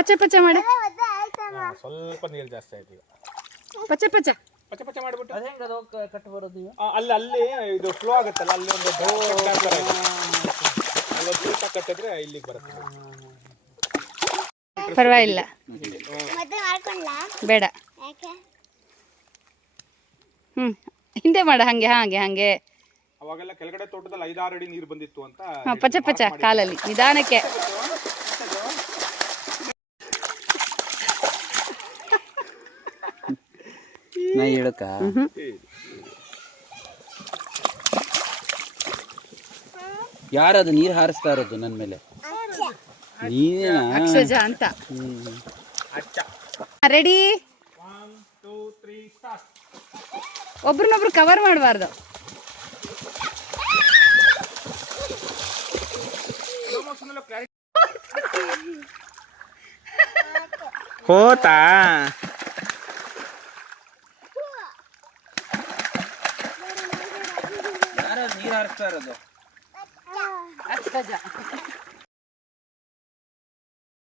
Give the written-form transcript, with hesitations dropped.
ಪಚ್ಚೆ ಪಚ್ಚೆ ಮಾಡಿ. ಸ್ವಲ್ಪ ನೀರು ಜಾಸ್ತಿ ಆಯ್ತು ಈಗ. ಪಚ್ಚೆ ಪಚ್ಚೆ ಪಚ್ಚೆ ಪಚ್ಚೆ ಮಾಡಿಬಿಟ್ಟು ಅದು ಹೆಂಗೆ ಅದು ಕಟ್ ಬರೋದು ಈಗ? ಅಲ್ಲಿ ಇದು ಫ್ಲೋ ಆಗುತ್ತಲ್ಲ, ಅಲ್ಲಿ ಒಂದು ಅಲ್ಲೊಂದು ಕಟ್ಟಿದ್ರೆ ಇಲ್ಲಿಗೆ ಬರುತ್ತೆ. ಪರವಾಗಿಲ್ಲ, ಬೇಡ. ಹಿಂದೆ ಮಾಡ, ಹಂಗೆ ಹಾಗೆ ಹಾಗೆ. ಅವಾಗೆಲ್ಲ ಕೆಳಗಡೆ ತೋಟದಲ್ಲಿ 5-6 ಅಡಿ ನೀರು ಬಂದಿತ್ತು ಅಂತ. ಪಚ್ಚೆ ಪಚ್ಚೆ ಕಾಲಲ್ಲಿ ನಿಧಾನಕ್ಕೆ. ನಾ ಹೇಳಕ್ಕ ಯಾರದು ನೀರು ಹಾರಿಸ್ತಾ ಇರೋದು ನನ್ನ ಮೇಲೆ? ನೀನೇನಾ? ಅಕ್ಷಜ ಅಂತ. Ready, 1 2 3 start. ಒಬ್ರನ್ನೊಬ್ರು ಕವರ್ ಮಾಡಬಾರ್ದು. ಹೋತಾ ಯಾರು ನೀರು ಹಾರಿಸ್ತಾ ಇರೋದು? ಅಕ್ಷಜ.